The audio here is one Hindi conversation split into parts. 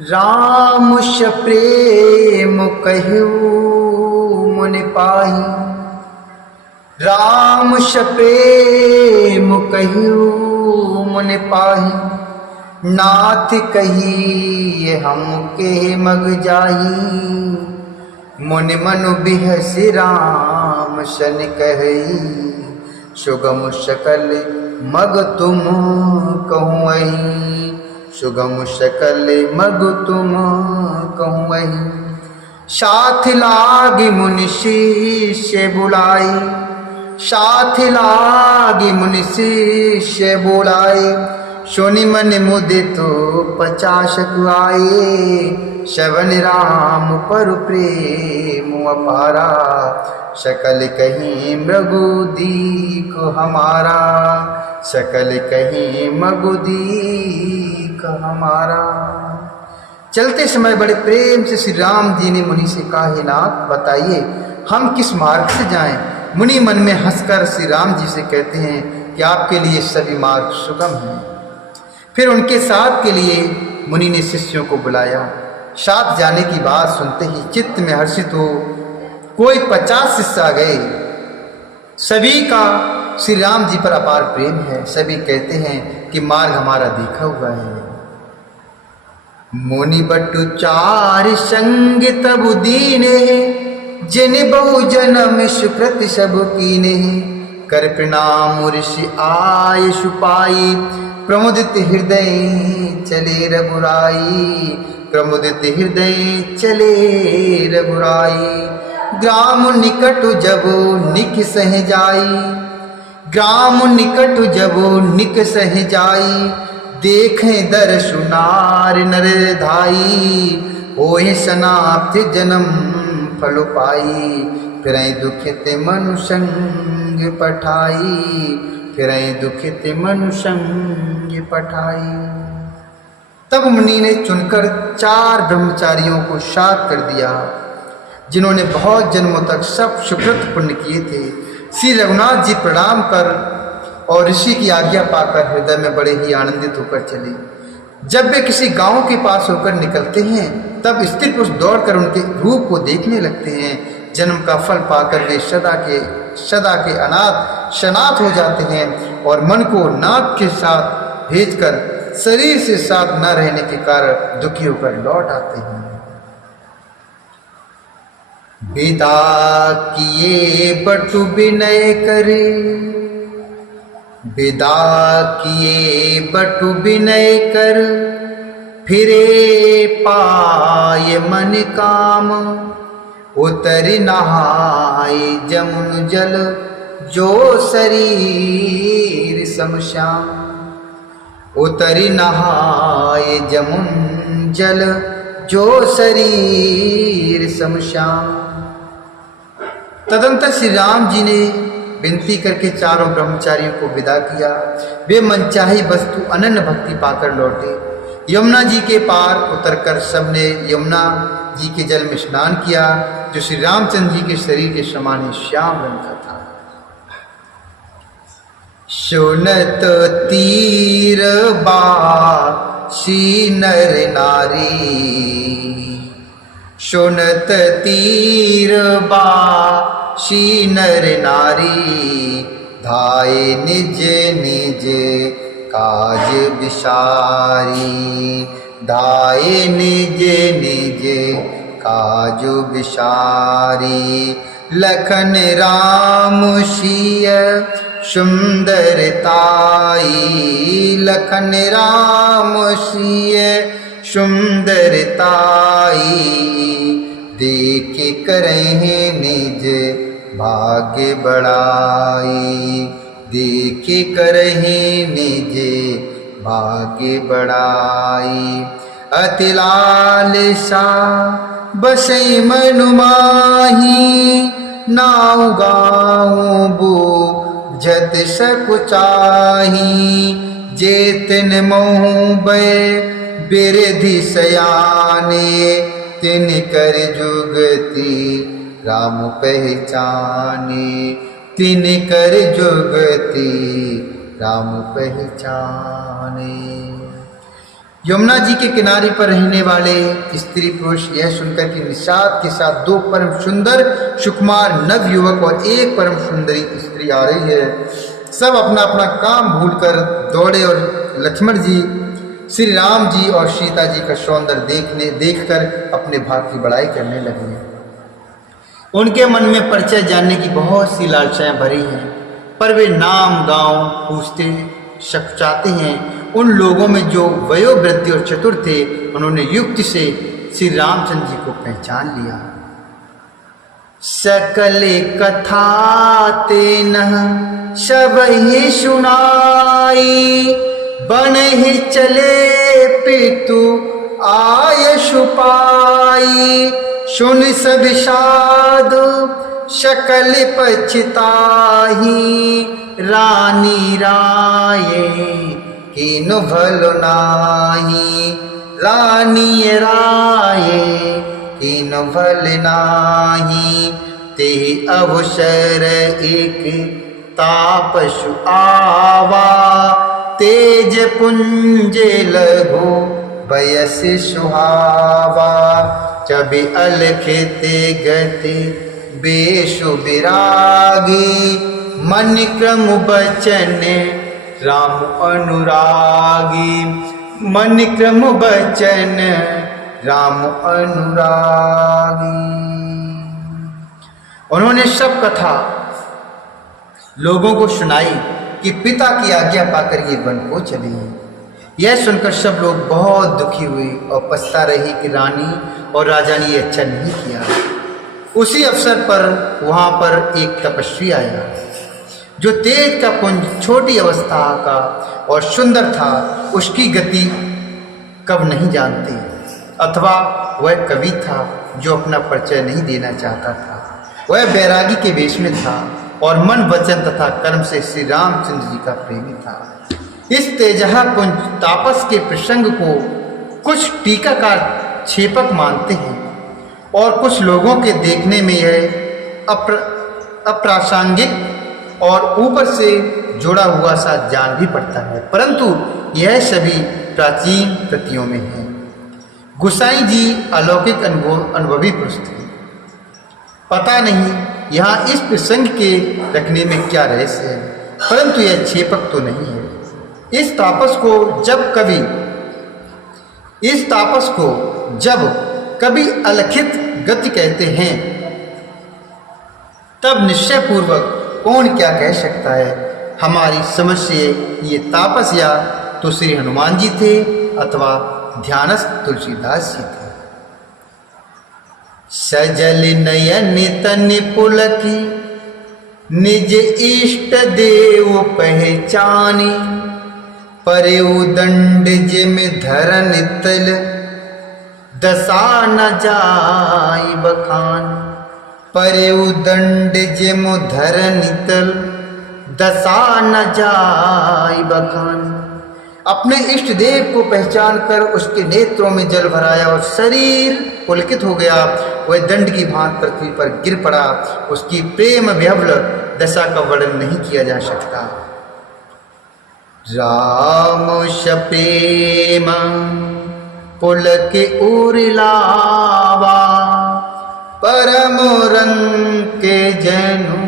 राम स प्रेम कहू मुनि पाही। राम स प्रेम कहू मुनि पाही। नाथ कही हम के मग जाही। मुनि मनु बिहसि राम सन कही। सुगम सकल मग तुम कहूँ। सुगम सकल मग तुम कहूँ। साथ लागी मुनि शिष्य बुलाए। साथ लागी मुनि शिष्य बुलाए। सुनि मन मुदित 50 आए। श्रवण राम पर प्रेम अपारा। सकल कहीं मृगु दीक हमारा। सकल कहीं मृगु दीक हमारा। चलते समय बड़े प्रेम से श्री राम जी ने मुनि से कहा, हे नाथ बताइए हम किस मार्ग से जाएं। मुनि मन में हंसकर श्री राम जी से कहते हैं कि आपके लिए सभी मार्ग सुगम हैं। फिर उनके साथ के लिए मुनि ने शिष्यों को बुलाया। साथ जाने की बात सुनते ही चित्त में हर्षित हो कोई 50 शिष्य आ गए। सभी का श्री राम जी पर अपार प्रेम है। सभी कहते हैं कि मार्ग हमारा देखा हुआ है। मुनि बटु 4 संग तब दीने। जिन बहु जन्म सुकृत सब कीने। कर प्रणाम ऋषि आय सुपाई। प्रमुदित हृदय चले रघुराई। प्रमुदित हृदय चले रघुराई। ग्राम निकट जब निक सह जाई। ग्राम निकट जब निक सह जाई। देखें दर्शु नार नर धाई। होए सनाथ जन्म फल पाई। फिरय दुखित मनु संग पठाई। फिरय दुखित मनु संग पठाई। तब मुनि ने चुनकर 4 ब्रह्मचारियों को साथ कर दिया जिन्होंने बहुत जन्मों तक सब सुकृत पुण्य किए थे। श्री रघुनाथ जी प्रणाम कर और ऋषि की आज्ञा पाकर हृदय में बड़े ही आनंदित होकर चले। जब वे किसी गांव के पास होकर निकलते हैं तब स्त्री पुरुष दौड़कर उनके रूप को देखने लगते हैं। जन्म का फल पाकर वे सदा के अनाथ शनाथ हो जाते हैं और मन को नाक के साथ भेजकर शरीर से साथ न रहने के कारण दुखी होकर लौट आते हैं। विदा किए बटु विनय करे। विदा किए बटु विनय कर। फिरे पाय मन काम। उतरि नहाय जमुन जल। जो शरीर सम श्याम। उतरि नहाय जमुन जल। जो शरीर सम श्याम। तदंतर श्री राम जी ने विनती करके 4 ब्रह्मचारियों को विदा किया। वे मनचाही वस्तु अनन्य भक्ति पाकर लौटे। यमुना जी के पार उतरकर सबने यमुना जी के जल में स्नान किया जो श्री रामचंद्र जी के शरीर के समान ही श्याम रंग का था। सुनत तीर बासी नर नारी। सुनत तीर बासी नर नारी। धाये निज निज काज विसारी। धाये निज निज काज विसारी। लखन राम सिय सुंदरताई। लखन राम सिय सुंदरताई। देख करहि निज भाग्य बड़ाई। देख करहि निज भाग्य बड़ाई। अति लालसा बसई मनु माही। नाउ गाऊं बुझत सकुचाही। जेतन मोह बय बिरधि सयाने। तिन कर जुगति राम पहचाने। तिन कर जुगति राम पहचाने। यमुना जी के किनारे पर रहने वाले स्त्री पुरुष यह सुनकर कि निषाद के साथ दो परम सुंदर सुकुमार नव युवक और एक परम सुंदरी स्त्री आ रही है, सब अपना अपना काम भूलकर दौड़े और लक्ष्मण जी, श्री राम जी और सीता जी का सौंदर्य देखकर अपने भाग की बड़ाई करने लगे। उनके मन में परिचय जानने की बहुत सी लालसाएं भरी हैं, पर वे नाम गांव पूछते चाहते हैं। उन लोगों में जो वयोवृद्ध और चतुर थे, उन्होंने युक्ति से श्री रामचंद्र जी को पहचान लिया। सकले कथा तेन सबहि सुनाई, बन ही चले पितु आयशु पाई। सुन सब साधु सकल पछताही, रानी राये कीनु भलो नाही। रानी राये कीनु भल नाही। ते अवसर एक तापसु आवा, तेज पुंज लघु बयस सुहावा। चबि अलखित गति बेशु विरागी, मन क्रम बचन राम अनुरागी। मन क्रम बचन राम अनुरागी। उन्होंने सब कथा लोगों को सुनाई कि पिता की आज्ञा पाकर ये वन को चले। यह सुनकर सब लोग बहुत दुखी हुए और पछता रही कि रानी और राजा ने ये अच्छा नहीं किया। उसी अवसर पर वहां पर एक तपस्वी आया जो तेज का पुंज, छोटी अवस्था का और सुंदर था। उसकी गति कब नहीं जानते, अथवा वह कवि था जो अपना परिचय नहीं देना चाहता था। वह बैरागी के वेश में था और मन वचन तथा कर्म से श्री रामचंद्र जी का प्रेमी था। इस तेजहा पुंज तापस के प्रसंग को कुछ टीकाकार छेपक मानते हैं और कुछ लोगों के देखने में यह अप्रासंगिक और ऊपर से जुड़ा हुआ सा जान भी पड़ता है, परंतु यह सभी प्राचीन कृतियों में है। गुसाई जी अलौकिक अनुभवी पुरुष थे। पता नहीं यहाँ इस प्रसंग के रखने में क्या रहस्य है, परंतु यह छेपक तो नहीं है। इस तापस को जब कभी अलखित गति कहते हैं, तब निश्चय पूर्वक कौन क्या कह सकता है। हमारी समझ से ये तापस या तो श्री हनुमान जी थे अथवा ध्यानस्थ तुलसीदास जी थे। सजल नयन तन पुलकी, निज इष्ट देव पहचानी। परयु दंड जिम धरन तल, दशा न जाई बखान। परयु दंड जिम धरन तल, दशा न जाई बखान। अपने इष्ट देव को पहचान कर उसके नेत्रों में जल भराया और शरीर पुलकित हो गया। वह दंड की भांति पृथ्वी पर गिर पड़ा। उसकी प्रेम विह्वल दशा का वर्णन नहीं किया जा सकता। राम सप्रेम पुलक उर्लावा, परम रंग के जनु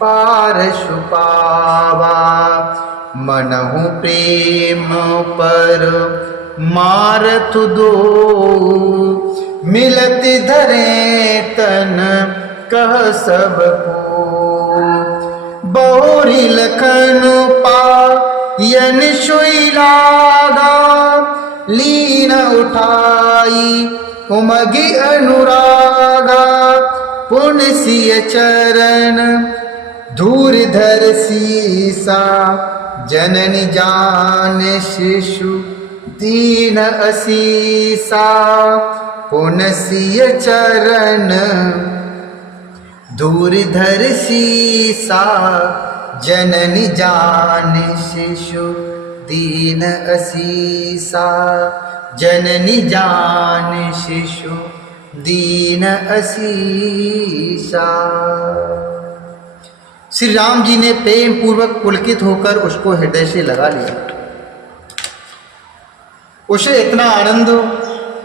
पार सुपावा। मनहु प्रेम पर मारत दो, मिलत धरे तन कह सब को। बहुरी लखन पायन सुई लागा, लीन उठाई उमगी अनुरागा। पुण्य सिय चरण धूर धर सीसा, जननी जान शिशु दीन असीसा। पुण्य सिय चरण धूर धर सीसा, जननी जान शिशु दीन असीसा। जननी जान शिशु दीन असीसा। श्री राम जी ने प्रेम पूर्वक पुलकित होकर उसको हृदय से लगा लिया। उसे इतना आनंद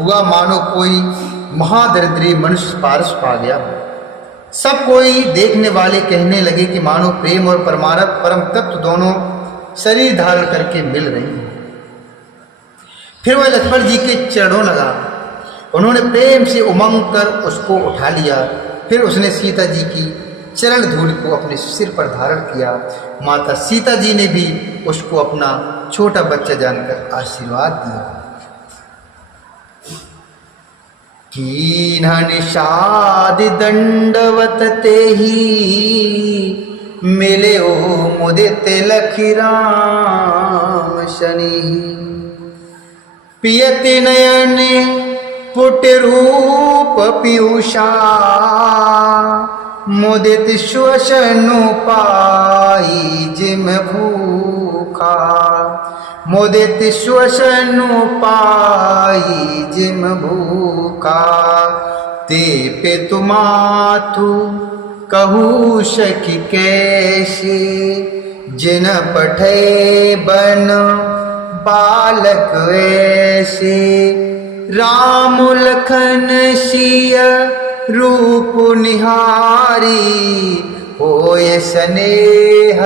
हुआ मानो कोई महादरिद्री मनुष्य पारस पा गया। सब कोई देखने वाले कहने लगे कि मानो प्रेम और परमार्थ परम तत्व दोनों शरीर धारण करके मिल रही हैं। फिर वह लक्ष्मण जी के चरणों लगा। उन्होंने प्रेम से उमंग कर उसको उठा लिया। फिर उसने सीता जी की चरण धूल को अपने सिर पर धारण किया। माता सीता जी ने भी उसको अपना छोटा बच्चा जानकर आशीर्वाद दिया। कीन्ह निषाद दंडवत तेहि मिले ओ मुदित लखि राम शनि। पियति नयन पुट रूप पीयूषा मुदित श्वसनु पाई जिम भूखा। मुदित श्वसनु पाई जिम भूखा। ते पितु मातु कहू सखी कैसे जिन पठे बन बालक ऐसे। राम लखन सिय रूप निहारी होय स्नेह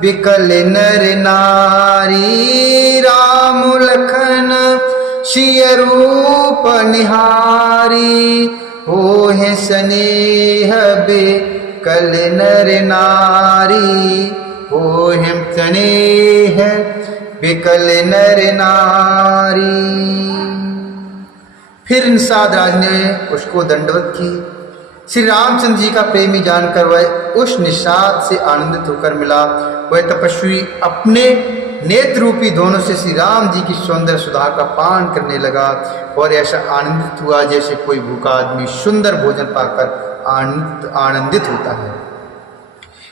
बिकल नर नारी। राम लखन सिय रूप निहारी होय स्नेह बिकल नर नारी। होय स्नेह बिकल नर नारी। फिर निषाद राज ने उसको दंडवत की। श्री रामचंद्र जी का प्रेमी जानकर वह उस निषाद से आनंदित होकर मिला। वह तपस्वी अपने नेत्र रूपी दोनों से श्री राम जी की सौंदर्य सुधा का पान करने लगा और ऐसा आनंदित हुआ जैसे कोई भूखा आदमी सुंदर भोजन पाकर आनंदित होता है।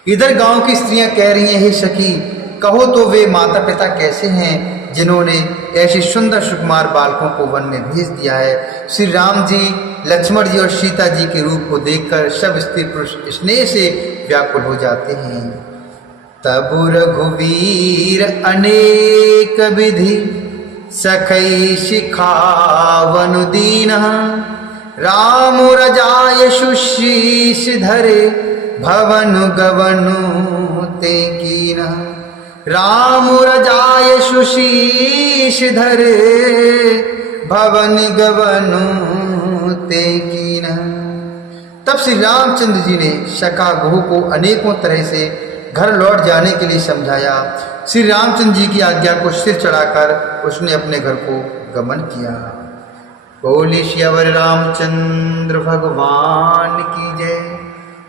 इधर गांव की स्त्रियां कह रही हैं, हे सखी कहो तो वे माता पिता कैसे हैं जिन्होंने ऐसे सुंदर सुकुमार बालकों को वन में भेज दिया है। श्री राम जी, लक्ष्मण जी और सीता जी के रूप को देखकर सब स्त्री पुरुष स्नेह से व्याकुल हो जाते हैं। तब रघुवीर अनेक विधि सखई शिखावनु दीन। राम रजाय सुशीष धरे भवनु गवनु ते कीन। राम रजाय सुशीष धरे भवन गवनु ते कीन। तब श्री रामचंद्र जी ने शका गुह को अनेकों तरह से घर लौट जाने के लिए समझाया। श्री रामचंद्र जी की आज्ञा को सिर चढ़ाकर उसने अपने घर को गमन किया। बोली श्यावर रामचंद्र भगवान की जय।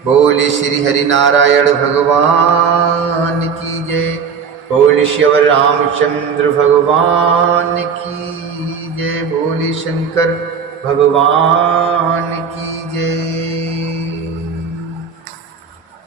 बोली श्री हरि नारायण भगवान की जय। बोली श्यावर रामचंद्र भगवान की जय। बोली शंकर भगवान की जय।